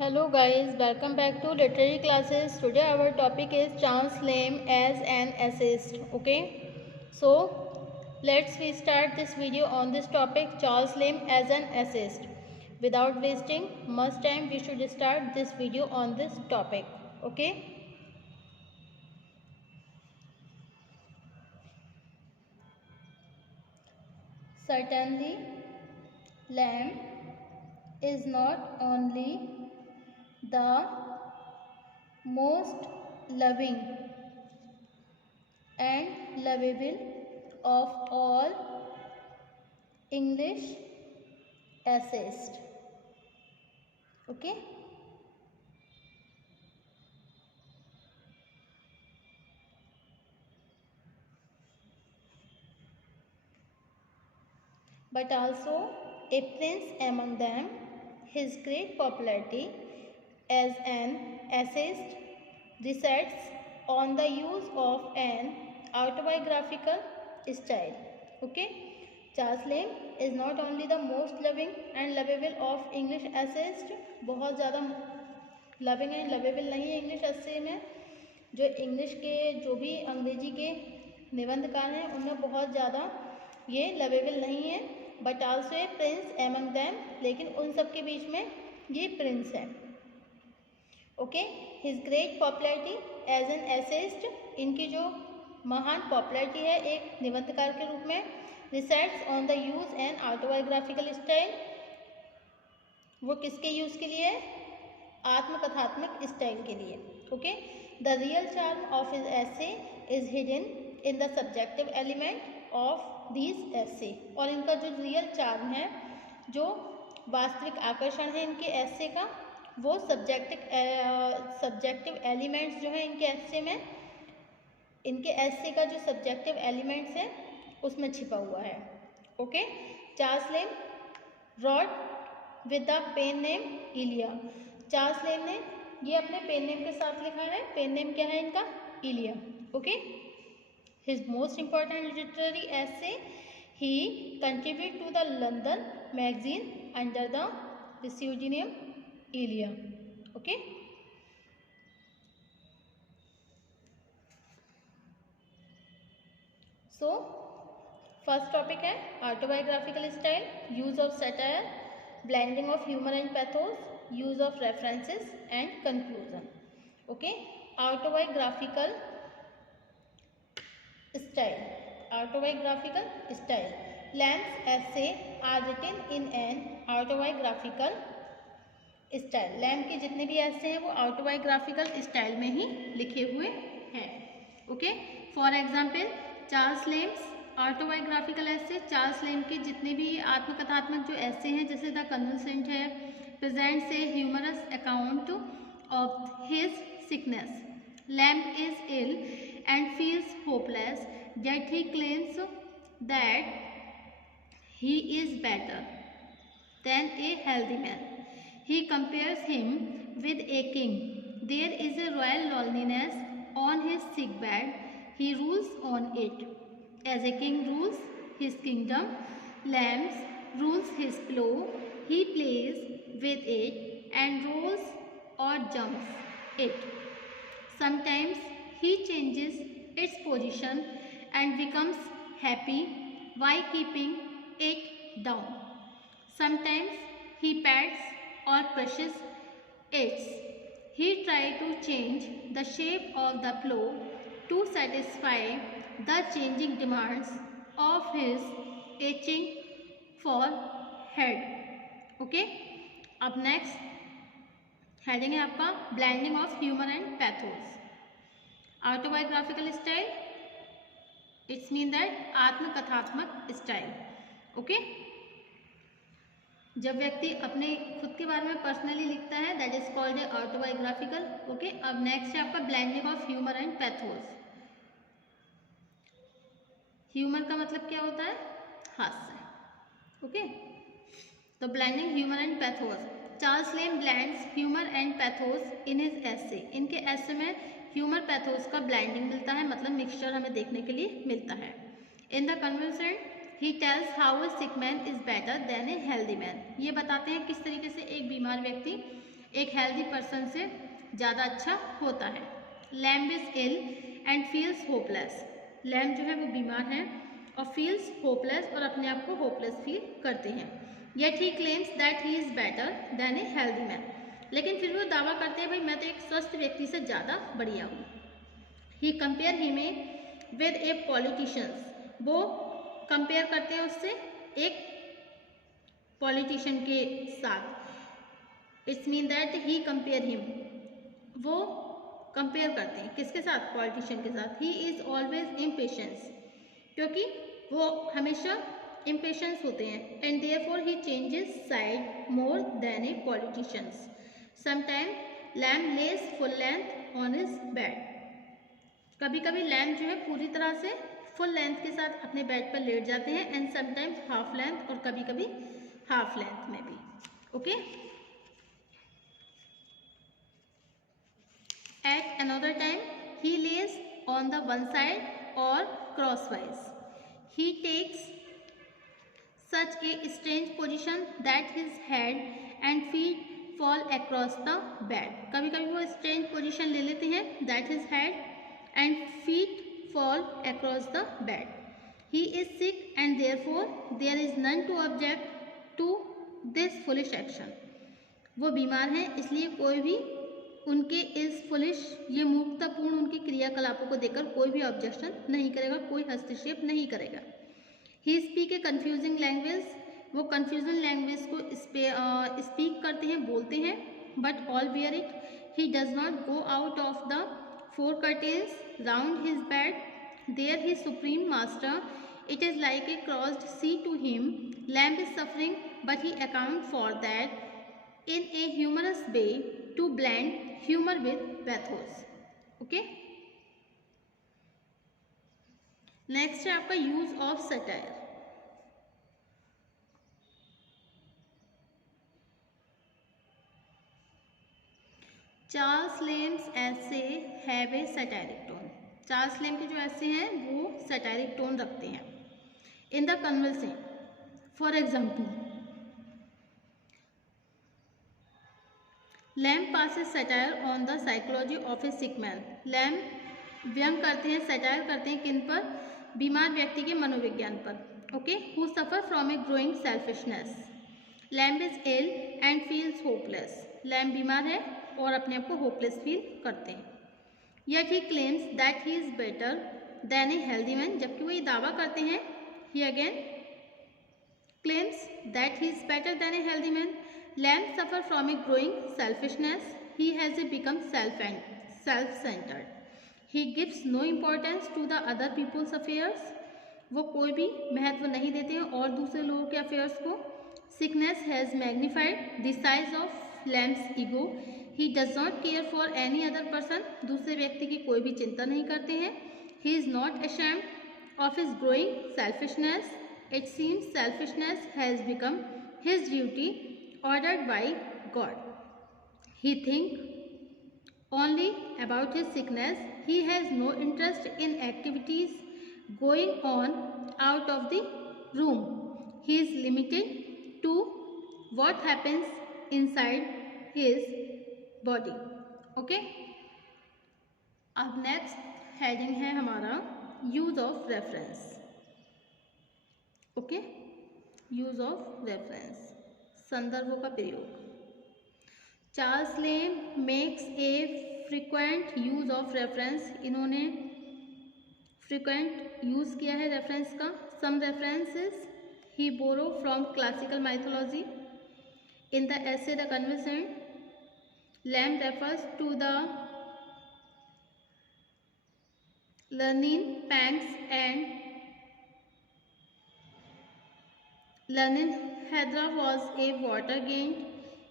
Hello guys, welcome back to literary classes. Today our topic is Charles Lamb as an essayist. Okay, so let's we start this video on this topic, Charles Lamb as an essayist. Without wasting much time, we should start this video on this topic. Okay. Certainly, Lamb is not only the most loving and lovable of all English essayists. Okay. But also a prince among them. His great popularity as an essayist rests on the use of an autobiographical style. Okay, Charles Lamb is not only the most loving and lovable of English essayists, बहुत ज़्यादा loving and lovable नहीं है English एसे में। जो English के जो भी अंग्रेजी के निबंधकार हैं उनमें बहुत ज़्यादा ये लवेबल नहीं है, but also a prince among them, लेकिन उन सब के बीच में ये प्रिंस है। Okay, his great popularity as an essayist, इनकी जो महान पॉपुलैरिटी है एक निबंधकार के रूप में, research on the use and autobiographical style, वो किसके यूज के लिए है? आत्मकथात्मक स्टाइल के लिए। Okay, the real charm of his essay is hidden in the subjective element of these essay, और इनका जो रियल चार्म है, जो वास्तविक आकर्षण है इनके एसे का, वो सब्जेक्टिव एलिमेंट्स जो है इनके एसे में, इनके एसे का जो सब्जेक्टिव एलिमेंट्स है उसमें छिपा हुआ है। Okay, Charles Lamb wrote with the pen name Elia. Charles Lamb ने ये अपने पेन नेम के साथ लिखा है। पेन नेम क्या है इनका? Elia. Okay, his most important literary essay he contributed to the London magazine under the pseudonym Elia. Okay, so first topic है autobiographical style, use of satire, blending of humor and pathos, use of references and conclusion. Okay, autobiographical style. Autobiographical style. Lamb's essay are written in an autobiographical style. Lamb के जितने भी ऐसे हैं वो autobiographical style में ही लिखे हुए हैं। Okay, for example Charles Lamb's autobiographical ऐसे, चार्ल्स लेम्ब के जितने भी आत्मकथात्मक जो ऐसे हैं, जैसे द कन्वर्सेंट है, presents a humorous account of his sickness. Lamb is ill and feels hopeless, yet he claims that he is better than a healthy man. He compares him with a king. There is a royal loneliness on his sick bed. He rules on it. As a king rules his kingdom, Lambs rules his pillow. He plays with it and rolls or jumps it. Sometimes he changes its position and becomes happy while keeping it down. Sometimes he pats or pushes it. He tries to change the shape of the pillow to satisfy the changing demands of his aching forehead. Okay, अब next heading है आपका blending of humour and pathos. Autobiographical style, it's mean that आत्मकथात्मक style. Okay, जब व्यक्ति अपने खुद के बारे में पर्सनली लिखता है, that is called a autobiographical. Okay, अब नेक्स्ट है आपका blending of humour and pathos. Humour का मतलब क्या होता है? हास्य। ओके, तो blending humour and pathos, Charles lame blends humour and pathos in his एसे। इनके एसे में ह्यूमर पैथोस का ब्लेंडिंग मिलता है, मतलब मिक्सचर हमें देखने के लिए मिलता है। In the conversant he tells how a sick man is better than a healthy man. ये बताते हैं किस तरीके से एक बीमार व्यक्ति एक हेल्दी पर्सन से ज़्यादा अच्छा होता है। Lamb is ill and feels hopeless. Lamb जो है वो बीमार है और फील्स होपलेस, और अपने आप को होपलेस फील करते हैं। Yet he claims that he is better than a healthy man. लेकिन फिर वो दावा करते हैं भाई मैं तो एक स्वस्थ व्यक्ति से ज़्यादा बढ़िया हूँ। ही कंपेयर ही में विद ए पॉलिटिशियंस। वो कंपेयर करते हैं उससे एक पॉलिटिशियन के साथ। It's mean that he compare him, वो कंपेयर करते हैं किसके साथ? पॉलिटिशियन के साथ। ही इज़ ऑलवेज इम्पेशेंस, क्योंकि वो हमेशा इम्पेशेंस होते हैं। And therefore he changes side more than A politicians. Sometime lamb less full length on his bed. कभी कभी लैम्ब जो है पूरी तरह से फुल लेंथ के साथ अपने बेड पर लेट जाते हैं, एंड समटाइम्स हाफ लेंथ, और कभी कभी हाफ लेंथ में भी। Okay. At another time he lays on the one side और crosswise. He takes such a strange position that his head and feet fall across the bed. कभी कभी वो strange position ले लेते हैं, that his head and feet fall across the bed. He is sick and therefore there is none to object to this foolish action. वो बीमार हैं इसलिए कोई भी उनके इस फुलिश, ये मूर्खतापूर्ण उनके क्रियाकलापों को देखकर कोई भी ऑब्जेक्शन नहीं करेगा, कोई हस्तक्षेप नहीं करेगा। He speak a confusing language. वो कन्फ्यूजन लैंग्वेज को स्पीक करते हैं, बोलते हैं। But all bear it. He does not go out of the four curtains round his bed. There he supreme master. It is like a crossed sea to him. Lamb is suffering but he account for that in a humorous way to blend humour with pathos. Okay. Next है आपका use of satire. Charles Lamb's essays have a satiric tone. Charles Lamb के जो ऐसे हैं वो satiric tone रखते हैं। In the conversation, for example, Lamb passes satire on the psychology of a sick man. Lamb व्यंग करते हैं, सटायर करते हैं किन पर? बीमार व्यक्ति के मनोविज्ञान पर। Okay. Who suffer from a growing selfishness. Lamb is ill and feels hopeless. Lamb बीमार है और अपने आप को होपलेस फील करते हैं। Yet he claims that he is better than a healthy man. जबकि वो ये दावा करते हैं, he again claims that he is better than a healthy man. Lamb suffer from a growing selfishness. He has a become self centred. He gives no importance to the other people's affairs. वो कोई भी महत्व नहीं देते हैं और दूसरे लोगों के अफेयर्स को। Sickness has magnified the size of Lamb's ego. He does not care for any other person. दूसरे व्यक्ति की कोई भी चिंता नहीं करते हैं। He is not ashamed of his growing selfishness. It seems selfishness has become his duty ordered by God. He thinks only about his sickness. He has no interest in activities going on out of the room. He is limited to what happens inside his body. Okay. अब next heading है हमारा use of reference. Okay. Use of reference, संदर्भों का प्रयोग। Charles Lamb makes a frequent use of reference. इन्होंने frequent use किया है reference का। Some references he borrow from classical mythology. In the essay the convalescent, Lamb refers to the learning pangs and Leninhedra was a water gained.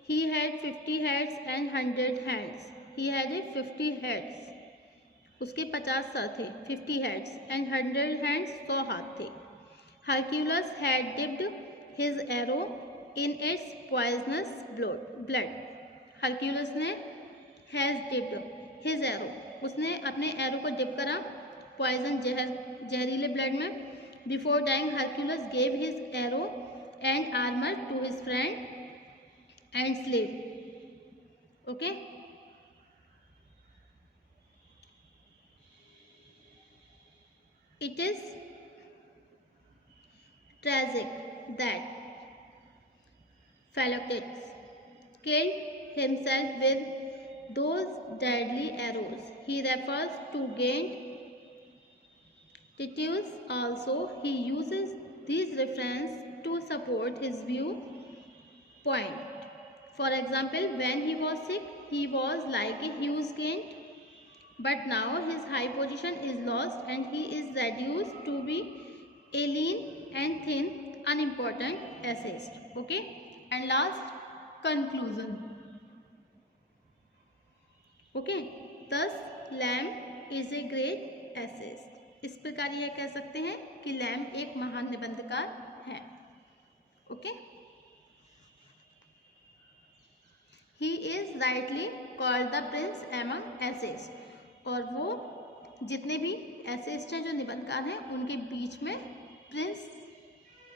He had 50 heads and 100 hands. He had a 50 heads. उसके 50 sir थे, 50 heads and 100 hands, 100 हाथ थे. Hercules had dipped his arrow in its poisonous blood. Hercules ने has dipped his arrow, उसने अपने arrow को dip करा poison जहरीले ब्लड में. Before dying Hercules gave his arrow and armour to his friend and slave. Okay. It is tragic that Philoctetes killed himself with those deadly arrows. He refers to gained Titius also. He uses these references to support his viewpoint. For example, when he was sick, he was like a huge giant, but now his high position is lost and he is reduced to be a lean and thin, unimportant essayist. Okay, and last, conclusion. Okay, thus Lamb is a great essayist. इस प्रकार यह कह सकते हैं कि lamb एक महान निबंधकार है। Okay, he is rightly called the Prince among essayist, और वो जितने भी एसेइस्ट हैं जो निबंधकार हैं उनके बीच में प्रिंस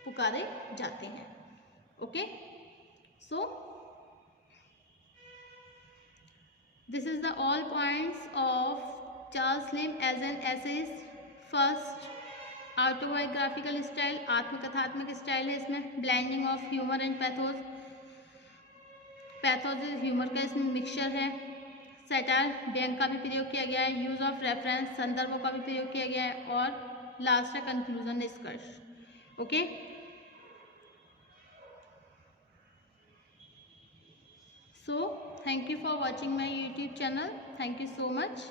पुकारे जाते हैं। Okay, so this is the all points of Charles Lamb as an essayist. First, autobiographical style, आत्मकथात्मक स्टाइल है इसमें, blending of humour and pathos, pathos humour का इसमें मिक्सचर है, सैटायर व्यंग का भी प्रयोग किया गया है, यूज ऑफ रेफरेंस संदर्भों का भी प्रयोग किया गया है, और लास्ट है कंक्लूजन निष्कर्ष। Okay, so thank you for watching my YouTube channel, thank you so much.